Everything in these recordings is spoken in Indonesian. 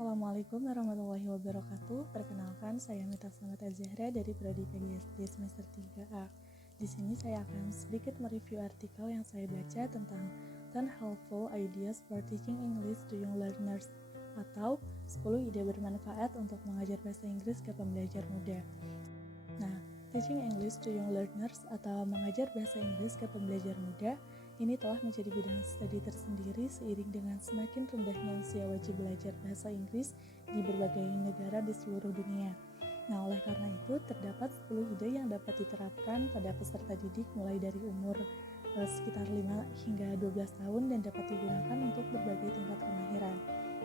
Assalamualaikum warahmatullahi wabarakatuh. Perkenalkan, saya Mita Slamet Azahra dari Prodi PGSD semester 3A. Di sini saya akan sedikit mereview artikel yang saya baca tentang 10 helpful ideas for teaching English to young learners, atau 10 ide bermanfaat untuk mengajar bahasa Inggris ke pembelajar muda. Nah, teaching English to young learners atau mengajar bahasa Inggris ke pembelajar muda ini telah menjadi bidang studi tersendiri seiring dengan semakin rendahnya usia wajib belajar bahasa Inggris di berbagai negara di seluruh dunia. Nah, oleh karena itu, terdapat 10 ide yang dapat diterapkan pada peserta didik mulai dari umur sekitar 5 hingga 12 tahun dan dapat digunakan untuk berbagai tingkat kemahiran.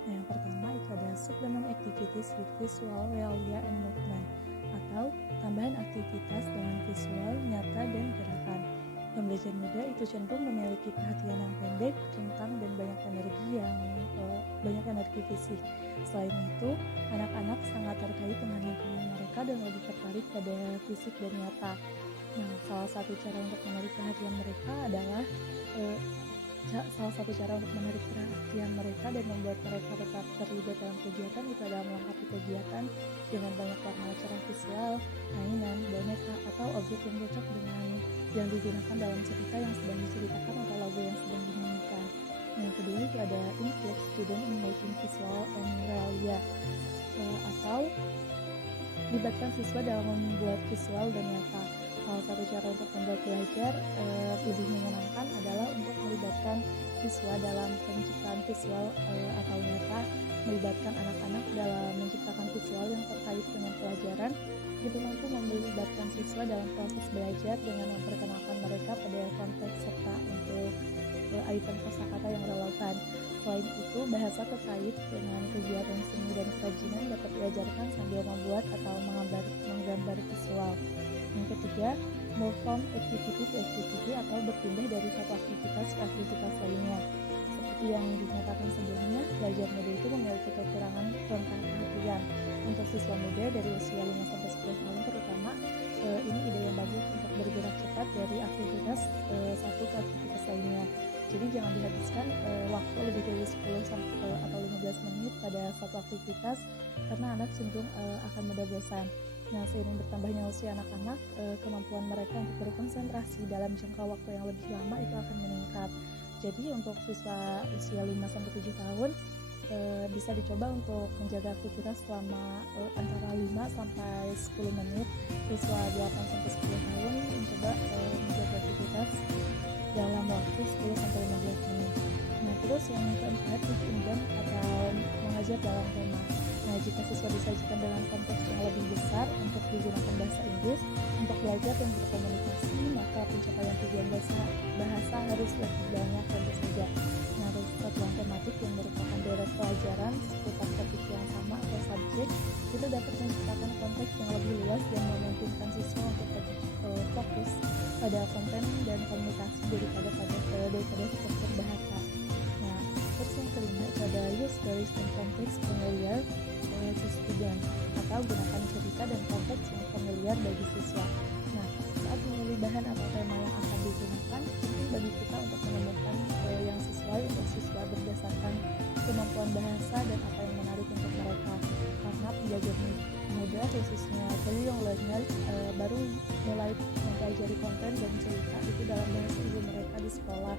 Nah, yang pertama itu ada supplement activities with visual, realia, and movement, atau tambahan aktivitas dengan visual, nyata, dan gerakan. Pembelajar muda itu cenderung memiliki perhatian yang pendek, rentang, dan banyak energi fisik. Selain itu, anak-anak sangat terkait dengan lingkungan mereka dan lebih tertarik pada fisik dan nyata. Nah, salah satu cara untuk menarik perhatian mereka dan membuat mereka tetap terlibat dalam kegiatan itu adalah melengkapi kegiatan dengan banyak warna cerah visual, mainan, boneka, atau objek yang cocok dengan yang digunakan dalam cerita yang sedang diceritakan atau lagu yang sedang dinyanyikan. Yang kedua itu ada include student in making visual and realia, atau libatkan siswa dalam membuat visual dan nyata. Salah satu cara untuk membuat belajar lebih menyenangkan adalah untuk melibatkan siswa dalam penciptaan visual atau nyata, melibatkan anak-anak dalam menciptakan visual yang terkait dengan pelajaran. Itu mampu melibatkan siswa dalam proses belajar dengan memperkenalkan mereka pada konteks serta untuk item kosakata yang relevan. Selain itu, bahasa terkait dengan kegiatan seni dan kerajinan dapat diajarkan sambil membuat atau menggambar visual. Yang ketiga, move from activity to activity atau berpindah dari satu aktivitas ke aktivitas lainnya. Seperti yang dinyatakan sebelumnya, belajar muda itu memiliki kekurangan tentang perhatian. Untuk siswa muda dari usia 5-10 tahun terutama, ini ide yang bagus untuk bergerak cepat dari aktivitas satu ke aktivitas lainnya. Jadi jangan dihabiskan waktu lebih dari 10 atau 15 menit pada satu aktivitas karena anak cenderung akan mudah bosan. Nah, seiring bertambahnya usia anak-anak, kemampuan mereka untuk berkonsentrasi dalam jangka waktu yang lebih lama itu akan meningkat. Jadi untuk siswa usia 5-7 tahun bisa dicoba untuk menjaga aktivitas selama antara 5-10 menit. Siswa 8-10 tahun mencoba menjaga aktivitas dalam waktu 10-15 menit. Nah, terus yang keempat itu enggan atau mengajar dalam tema. Nah, jika siswa disajikan dalam konteks yang lebih besar untuk digunakan bahasa Inggris untuk belajar dan berkomunikasi, maka pencapaian tujuan bahasa harus lebih banyak tentu saja. Nah, satuan tematik yang merupakan deret pelajaran seputar topik yang sama atau subjek itu dapat menciptakan konteks yang lebih luas dan memungkinkan siswa untuk fokus pada konten dan komunikasi daripada struktur bahasa. Nah, terus yang kelima itu ada use stories and context familiar to student, atau gunakan cerita dan konteks yang familiar bagi siswa. Nah, saat memilih bahan atau tema yang akan digunakan, penting bagi kita untuk menemukan yang sesuai untuk siswa berdasarkan kemampuan bahasa dan apa yang menarik untuk mereka. Karena pembelajar muda, khususnya dari young learner, baru mulai mempelajari konten dan cerita itu dalam bahasa ibu mereka di sekolah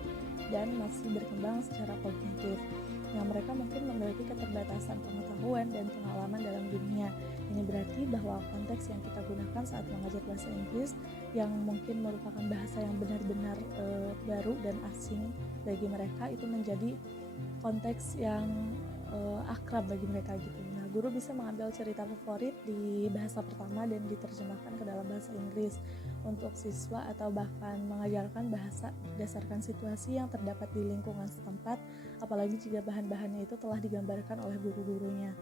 dan masih berkembang secara kognitif. Nah, mereka mungkin memiliki keterbatasan pengetahuan dan pengalaman dalam dunia. Ini berarti bahwa konteks yang kita gunakan saat mengajar bahasa Inggris yang mungkin merupakan bahasa yang benar-benar baru dan asing bagi mereka itu menjadi konteks yang akrab bagi mereka gitu. Nah, guru bisa mengambil cerita favorit di bahasa pertama dan diterjemahkan ke dalam bahasa Inggris untuk siswa atau bahkan mengajarkan bahasa berdasarkan situasi yang terdapat di lingkungan setempat, apalagi jika bahan-bahannya itu telah digambarkan oleh guru-gurunya.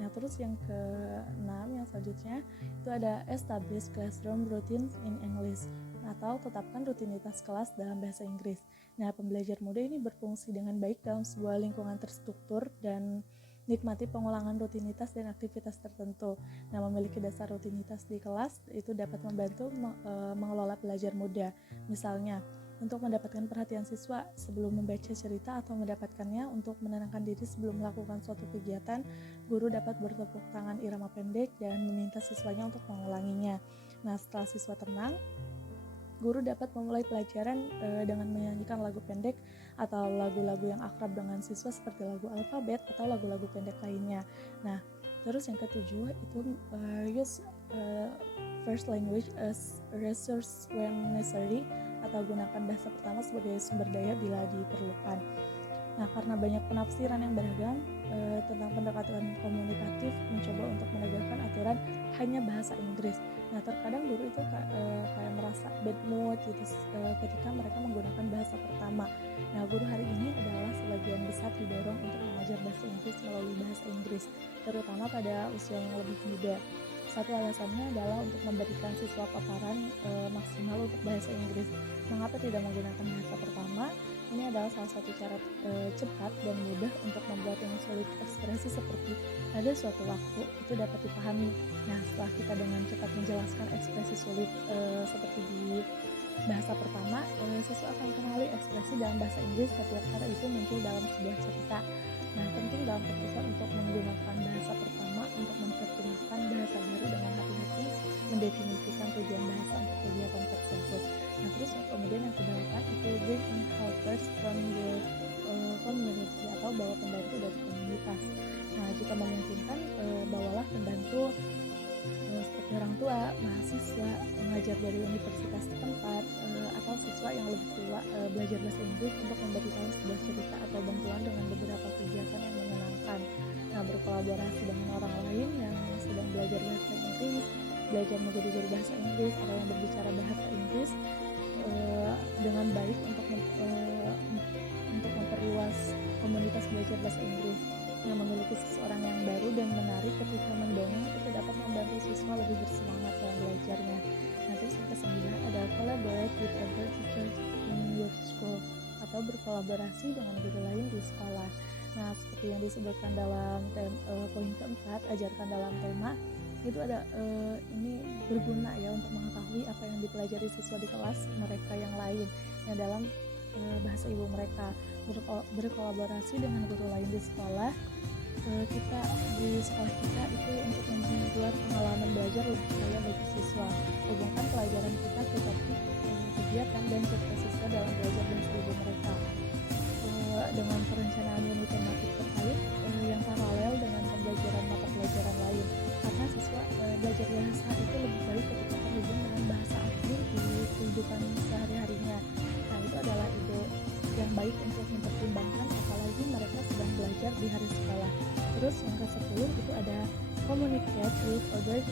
Nah, terus yang ke-6 yang selanjutnya itu ada establish classroom routines in English, atau tetapkan rutinitas kelas dalam bahasa Inggris. Nah, pembelajar muda ini berfungsi dengan baik dalam sebuah lingkungan terstruktur dan nikmati pengulangan rutinitas dan aktivitas tertentu. Nah, memiliki dasar rutinitas di kelas itu dapat membantu mengelola pelajar muda. Misalnya, Untuk mendapatkan perhatian siswa sebelum membaca cerita atau mendapatkannya untuk menenangkan diri sebelum melakukan suatu kegiatan, guru dapat bertepuk tangan irama pendek dan meminta siswanya untuk mengulanginya. Nah, setelah siswa tenang, guru dapat memulai pelajaran dengan menyanyikan lagu pendek atau lagu-lagu yang akrab dengan siswa seperti lagu alfabet atau lagu-lagu pendek lainnya. Nah, terus yang ketujuh itu use first language as resource when necessary, atau gunakan bahasa pertama sebagai sumber daya bila diperlukan. Nah, karena banyak penafsiran yang beragam tentang pendekatan komunikatif mencoba untuk menegakkan aturan hanya bahasa Inggris. Nah, terkadang guru itu kayak merasa bad mood gitu ketika mereka menggunakan bahasa pertama. Nah, guru hari ini adalah sebagian besar didorong untuk mengajar bahasa Inggris melalui bahasa Inggris, terutama pada usia yang lebih muda. Satu alasannya adalah untuk memberikan siswa paparan maksimal untuk bahasa Inggris. Mengapa tidak menggunakan bahasa pertama? Ini adalah salah satu cara cepat dan mudah untuk membuat yang sulit ekspresi seperti ada suatu waktu itu dapat dipahami. Nah, setelah kita dengan cepat menjelaskan ekspresi sulit seperti di bahasa pertama, siswa akan kenali ekspresi dalam bahasa Inggris setiap kata itu muncul dalam sebuah cerita. Nah, penting dalam keputusan untuk menggunakan bahasa pertama untuk menerjemahkan bahasa baru dengan hati-hati, mendefinisikan tujuan bahasa untuk kegiatan tersebut. Nah, terus kemudian yang kedelapan itu bring in helpers from the community, atau bawa pembantu dari komunitas. Nah, jika memungkinkan, bawalah pembantu seperti orang tua, mahasiswa, pengajar dari universitas setempat, atau siswa yang lebih tua belajar bahasa Inggris untuk memberitahu sebuah cerita atau bantuan dengan beberapa kegiatan yang menyenangkan. Nah, berkolaborasi dengan orang lain yang sedang belajar bahasa Inggris, belajar menjadi guru bahasa Inggris atau yang berbicara bahasa Inggris dengan baik untuk memperluas komunitas belajar bahasa Inggris. Yang memiliki seseorang yang baru dan menarik ketika mendongeng itu dapat membantu siswa lebih bersemangat dalam belajarnya. Nah, terus yang ke-9 ada collaborate with other teachers in your school, atau berkolaborasi dengan guru lain di sekolah. Nah, seperti yang disebutkan dalam poin keempat, ajarkan dalam tema, itu ada ini berguna ya untuk mengetahui apa yang dipelajari siswa di kelas mereka yang lain yang dalam bahasa ibu mereka. Berkolaborasi dengan guru lain di sekolah, kita di sekolah kita itu untuk membuat pengalaman belajar lebih kaya bagi siswa. Hubungkan pelajaran kita ke topik kegiatan dan cerita siswa dalam belajar bahasa ibu mereka dengan perencanaan unit tematik terkait yang paralel dengan pembelajaran mata pelajaran lain, karena siswa belajar bahasa itu lebih baik ketika terhubung dengan bahasa asli di kehidupan sehari-harinya. Nah, itu adalah ide yang baik untuk mempertimbangkan apalagi mereka sedang belajar di hari sekolah. Terus yang ke-10 itu ada communicate with others,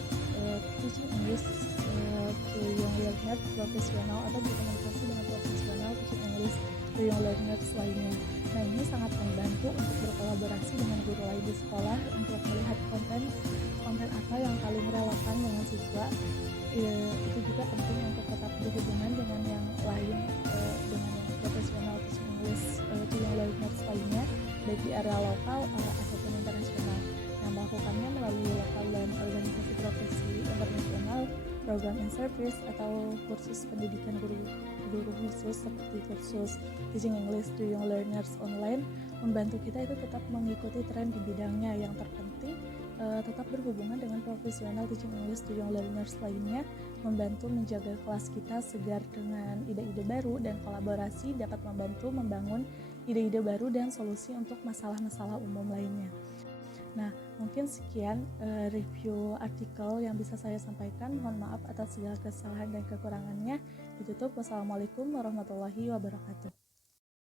teaching English to young learners profesional, atau berkomunikasi dengan profesional teaching English to young learners lainnya. Nah, ini sangat membantu untuk berkolaborasi dengan guru lain di sekolah untuk melihat konten apa yang paling relevan dengan siswa. Itu juga penting untuk tetap berhubungan dengan yang lain, dengan yang profesional teaching English to young learners lainnya, baik di area lokal ataupun internasional. Nah, melakukannya melalui lokal dan organisasi profesi internasional, program and service, atau kursus pendidikan guru khusus seperti kursus teaching English to young learners online membantu kita itu tetap mengikuti tren di bidangnya. Yang terpenting tetap berhubungan dengan profesional teaching English to young learners lainnya, membantu menjaga kelas kita segar dengan ide-ide baru, dan kolaborasi dapat membantu membangun ide-ide baru dan solusi untuk masalah-masalah umum lainnya. Nah, mungkin sekian review artikel yang bisa saya sampaikan. Mohon maaf atas segala kesalahan dan kekurangannya. Ditutup. Wassalamualaikum warahmatullahi wabarakatuh.